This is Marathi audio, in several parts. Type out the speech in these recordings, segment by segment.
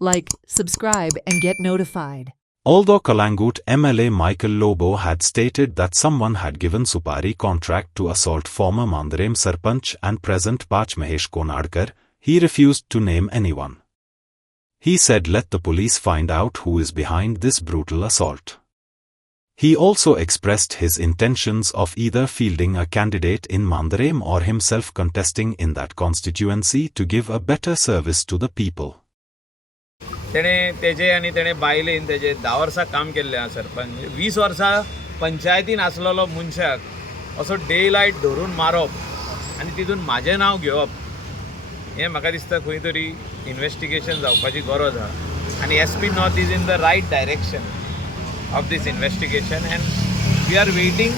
like, subscribe and get notified. Although Kalangut MLA Michael Lobo had stated that someone had given Supari contract to assault former Mandarem Sarpanch and present Pach Mahesh Konadkar, he refused to name anyone. He said let the police find out who is behind this brutal assault. He also expressed his intentions of either fielding a candidate in Mandarem or himself contesting in that constituency to give a better service to the people. तेणे बायलेन तेजे 10 वर्सां काम केल्लें सरपंच 20 वर्सां पंचायतीन आसलेलो मनशाक असो डे लायट धरून मारप आनी तितून म्हाजें नांव घेवप हें म्हाका दिसता खंय तरी इन्वेस्टिगेशन जावपाची गरज आहा आनी SP north is in the right direction of this investigation, and we are waiting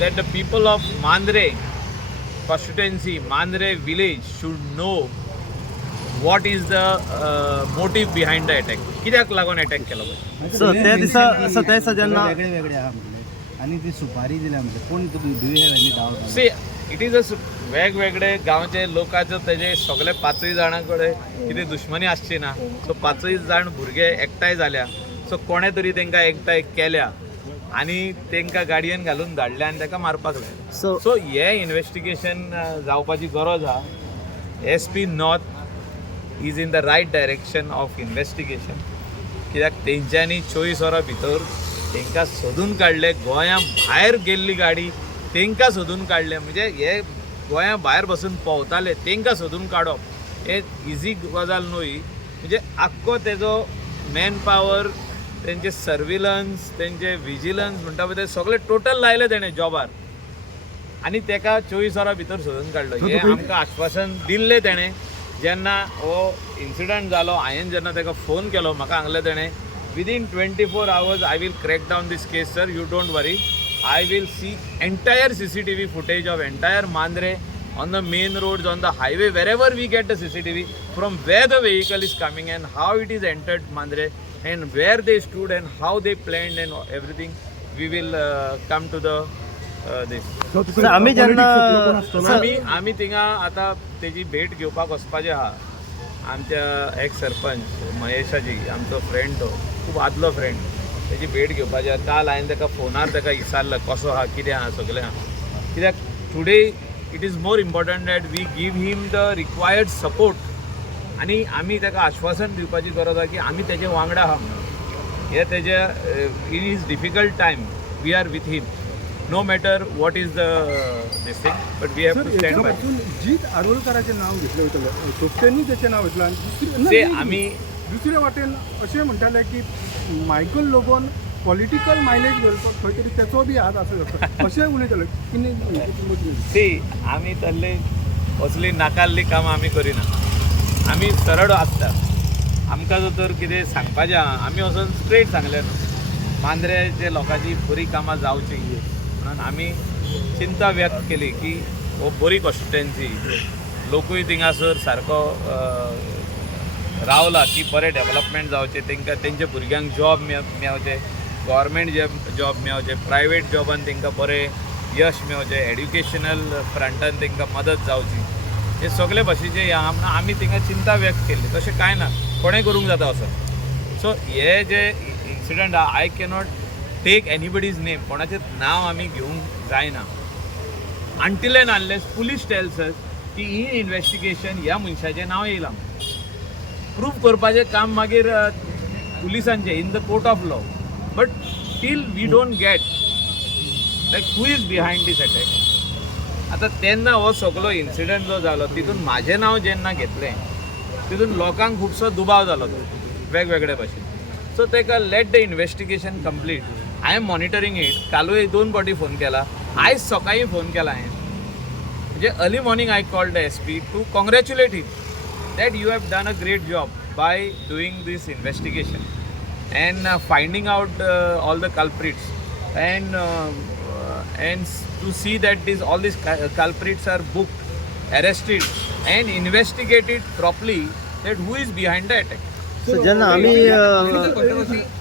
that the people of Mandre constituency, Mandre village should know what is the motive behind the attack. कित्याक लागून अटॅक केलो सो त्या दिसा त्या जेन्ना वेगळे आहा म्हटले आनी ती सुपारी दिल्या म्हणजे कोण do you have any doubt see it is a वेगवेगळे गांवचे लोकांचे तेजे सगळे 5 जाणां कडेन कितें दुश्मनी आसची ना सो 5 जाण भुरगे एकठांय जाल्या सो कोणे तरी तांकां एकठांय केल्या आनी तांकां गाडयेन घालून धाडल्या आनी ताका मारपाक लायल्या सो हे इन्वेस्टिगेशन जावपाची गरज आहा SP north is in the right direction of investigation कित्याक तेंच्यांनी 24 वरां भितर तांकां सोदून काडले गोंया भायर गेल्ली गाडी तांकां सोदून काडले म्हणजे हे गोंया भायर बसून पोवताले तांकां सोदून काडप हे इजी गजाल न्हू ही म्हणजे आख्खो तेजो मॅन पावर तेंचे सर्विलन्स तेंचे विजिलन्स म्हणटा पळय ते सगळे टोटल लायले तेणें जॉबार आनी तेका 24 वरां भितर सोदून काडलो हें आमकां आश्वासन दिल्लें तेणें जेन्ना हो इन्सिडंट जालो हांवें जेन्ना ताका फोन केलो म्हाका सांगलें तेणें within 24 hours I will crack down this case sir you don't worry I will see entire CCTV footage of entire Mandre on the main roads, on the highway, wherever we get the CCTV, from where the vehicle is coming and how it is entered Mandre and where they stood and how they planned and everything. We will come to the this. आमी जेन्ना आमी थिंगा आतां तेजी भेट घेवपाक वचपाचें आहा आमच्या एक्स सरपंच महेशाजी आमचो फ्रेंड तो खूब आदलो फ्रेंड तेजी भेट घेवपाची काल हांवें ताका फोनार ताका विचारलं कसो आहा कितें आहा सगळें आहा कित्याक today it is more important that we give him the required support आनी आमी ताका आश्वासन दिवपाची गरज आहा की आमी तेजे वांगडा आहा म्हणून हे तेजे in is difficult time we are with him no matter what is the this thing but we have to stand by Jeet आरोलकराचें नांव घेतलें वयतलें सोपटेंनी तेचें नांव घेतलां ते आमी दुसऱ्या वाटेन अशें म्हणटाले की मायकल लोबोन पॉलिटिकल मायलेज घेवपाक खंय तरी तेचो बी हात आसूं शकता अशें उलयताले सी आमी तल्ले असली नाकाल्ली कामां आमी करिना आमी सरळ आसता आमकां जर तर कितें सांगपाचें आहा आमी वचून स्ट्रेट सांगलें न्हू मांद्रेचे लोकांची बरी कामां जावची म्हणून आमी चिंता व्यक्त केली की हो बरी कॉन्स्टिट्युएन्सी लोकूय थिंगासर सारको रावला की बरें डेव्हलपमेंट जावचें तांकां तेंच्या भुरग्यांक जॉब मेळचें गव्हर्मेंट जॉब मेळचें प्रायवेट जॉबान तांकां बरें यश मेळचें एड्युकेशनल फ्रंटान तांकां मदत जावची हे सगळे भाशेचे हे आमी थिंगा चिंता व्यक्त केल्ली तशें कांय ना कोणें करूंक जाता असो सो हे जे इन्सिडंट आहा I cannot take anybody's name कोणाचें नांव आमी घेवंक जायना until and unless police tells us की ही इन्वेस्टिगेशन ह्या मनशाचें नांव येयलां प्रूफ करपाचें काम मागीर पुलिसांचें in the court of law but till we don't get like who is behind this attack आतां तेन्ना हो सगळो इन्सिडंट जो जालो तितून म्हाजें नांव जेन्ना घेतलें तितून लोकांक खुबसो दुबाव जालो तो वेगवेगळे भाशेन सो ताका let the investigation complete I am monitoring it कालूय 2 फावटी फोन केला आयज सकाळीं फोन केला हांवें म्हणजे early morning I called the SP to congratulate him that you have done a great job by doing this investigation and finding out all the culprits and to see that all these culprits are booked, arrested and investigated properly that who is behind the attack. जेन्ना आमी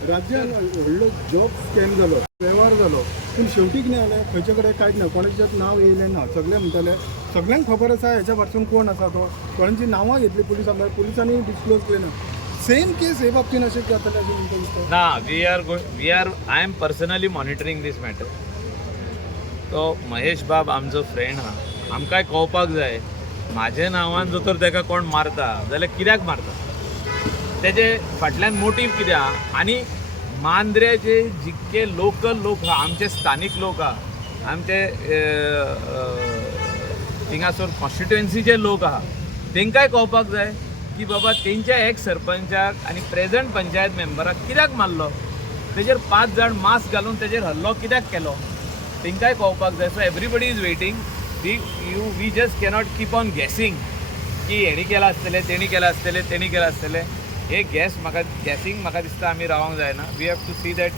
राज्यान व्हडलो जॉब स्कॅम जालो वेव्हार जालो पूण शेवटी कितें जालें खंयचे कडेन कांयच ना कोणाचें नांव येयलें ना सगळे म्हणटाले सगळ्यांक खबर आसा हेच्या फाटसून कोण आसा तो कोणाची नांवां घेतली पुलिसांनी डिस्क्लोज केली ना सेम केस हे बाबतीन अशें जातलें अशें तुमकां दिसता? ना, I am personally monitoring this matter. तो महेश बाब आमचो फ्रेंड हा, आमकांय कळपाक जाय म्हाजे नांवान जर तर ताका कोण मारता जाल्यार कित्याक मारता, तेजे फाटल्यान मोटीव कितें आहा. आनी मांद्रेचे जितके लोकल लोक आहा, आमचे स्थानीक लोक आहा, आमचे थिंगासोर कॉन्स्टिट्युएन्सीचे लोक आहा, तांकांय कळपाक जाय की बाबा तेंच्या एक्स सरपंचाक आनी प्रेझेंट पंचायत मेंबराक कित्याक मारलो, तेजेर 5 जाण मास्क घालून तेजेर हल्लो कित्याक केलो, तांकांय कळपाक जाय. So everybody is waiting. We just cannot keep on guessing की हेणी केला आसतलें, तेणी केला आसतलें, तेणी केला आसतलें. हे गॅसिंग म्हाका दिसता आमी रावंक जायना. We have to see that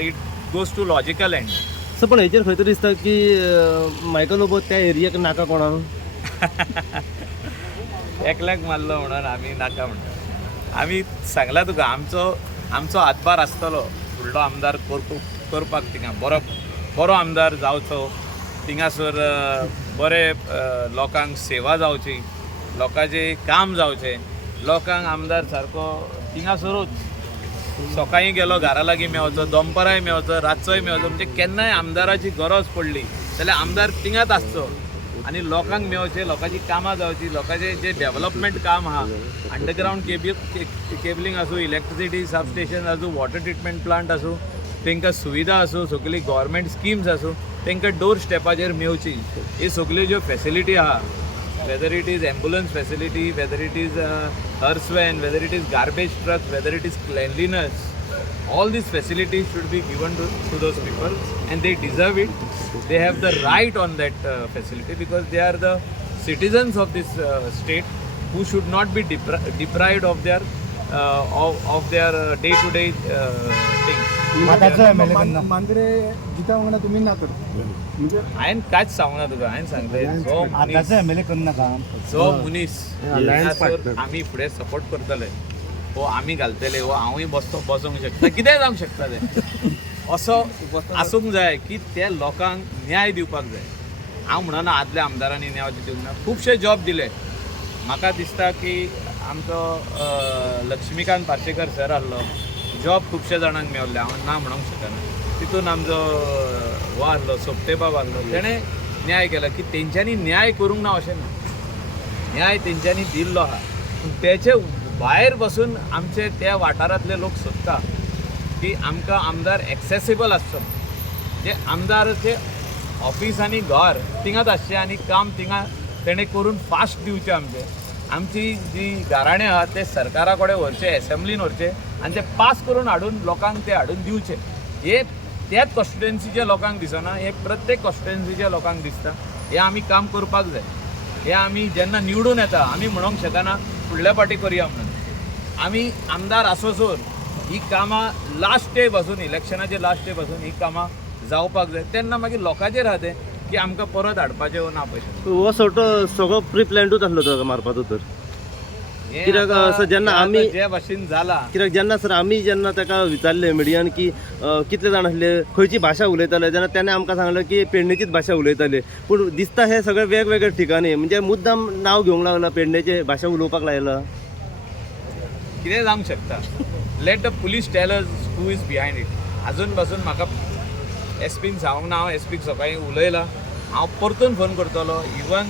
it goes to logical end. So पण हेचेर खंय तरी दिसता की मायकल लोबो त्या एरियाक नाका कोणाक एकल्याक मारलो म्हणून आमी नाका म्हणटा. आमी सांगला तुका आमचो हातभार आसतलो फुडलो आमदार करपाक थिंगा बरो आमदार जावचो, थिंगासर बरे लोकांक सेवा जावची, लोकांचें काम जावचें, लोकांक आमदार सारको थिंगासरूच सकाळीं गेलो घरा लागीं मेवचो, दनपाराय मेवचो, रातचोय मेवचो. म्हणजे केन्नाय आमदाराची गरज पडली जाल्यार आमदार थिंगाच आसचो आनी लोकांक मेवचें, लोकांची कामां जावची, लोकांचें जे डेव्हलपमेंट काम आहा, अंडरग्रावंड केबलिंग आसूं, इलेक्ट्रिसिटी सबस्टेशन आसूं, वॉटर ट्रिटमेंट प्लांट आसूं, तांकां सुविधा आसूं, सगळी गव्हर्मेंट स्किम्स आसूं, तांकां डोर स्टेपाचेर मेवची. ही सगळ्यो ज्यो फॅसिलिटी आहा, whether it is ambulance facility, whether it is hearse van, whether it is garbage truck, whether it is cleanliness, all these facilities should be given to those people and they deserve it. They have the right on that facility because they are the citizens of this state who should not be deprived of their day-to-day things. Mandrem जिता वांगडा तुमी ना करता म्हणजे हांवें कांयच सांगना तुका. हांवें सांगलें आतांचो एमएलए करनाका. जो मनीस आमी फुडें सपोर्ट करतले, वो आमी घालतले, वो हांवूय बसूंक शकता, कितेंय जावंक शकता तें. असो आसूंक जाय की त्या लोकांक न्याय दिवपाक जाय. हांव म्हणना आदल्या आमदारांनी न्याय दिवंक ना, खुबशे जॉब दिले. म्हाका दिसता की आमचो लक्ष्मीकांत पार्सेकर सर आहलो, जॉब खुबशे जाणांक मेवल्ले, हांव ना म्हणूंक शकना. तितून आमचो हो आहलो सोपटे बाब आहलो, तेणें न्याय केला की तेंच्यांनी न्याय करूंक ना अशें ना, न्याय तेंच्यांनी दिल्लो आहा. पूण तेचे भायर बसून आमचे त्या वाठारांतले लोक सोदता की आमकां आमदार एक्सेसिबल आसचो, जे आमदाराचे ऑफिस आनी घर थिंगाच आसचें आनी काम थिंगा तेणें करून फास्ट दिवचें. आमची जी गाराणें आहा ते सरकारा कडेन व्हरचे, एसेंब्लीन व्हरचे आनी ते पास करून हाडून लोकांक ते हाडून दिवचे. हे त्याच कॉन्स्टिट्युएन्सीच्या लोकांक दिसना, हे प्रत्येक कॉन्स्टिट्युएन्सीच्या लोकांक दिसता. हे आमी काम करपाक जाय. हे आमी जेन्ना निवडून येता आमी म्हणूंक शकना फुडल्या फावटी करया म्हणून. आमी आमदार आसोसोर ही कामां लास्ट डे पासून, इलेक्शनाचे लास्ट डे पासून ही कामां जावपाक जाय. तेन्ना मागीर लोकांचेर आहा तें की आमकां परत हाडपाचें वो ना पयशे. हो सगळो प्री प्लॅन्डूच आसलो तो मारपाचो तर. कित्याक असं जेन्ना आमी जे भाशेन जाला, कित्याक जेन्ना सर आमी जेन्ना ताका विचारलें मिडियान की कितले जाण आसले, खंयची भाशा उलयताले, जेन्ना ताणें आमकां सांगलें की पेडणेचीच भाशा उलयताले. पूण दिसता हे सगळे वेगवेगळे ठिकाणी, म्हणजे मुद्दाम नांव घेवंक लागला, पेडणेचे भाशा उलोवपाक लायला. कितें जावंक शकता. Let the police tell us who is behind it. अजून पासून म्हाका एसपीन सांगूंक ना. हांव एसपीक सकाळीं उलयलां, हांव परतून फोन करतलो. इवन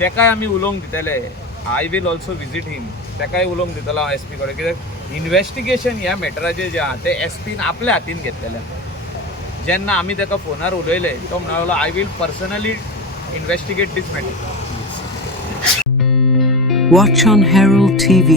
तेकाय आमी उलोवंक दितले. आय वील ऑल्सो विजीट हिम. तेकाय उलोवंक दितलो हांव एसपी कडेन. कित्याक इन्वेस्टिगेशन ह्या मॅटराचें जें आहा तें एसपीन आपल्या हातीन घेतलेलें. जेन्ना आमी ताका फोनार उलयले तो म्हणलो I will personally investigate this matter. Watch on Herald TV.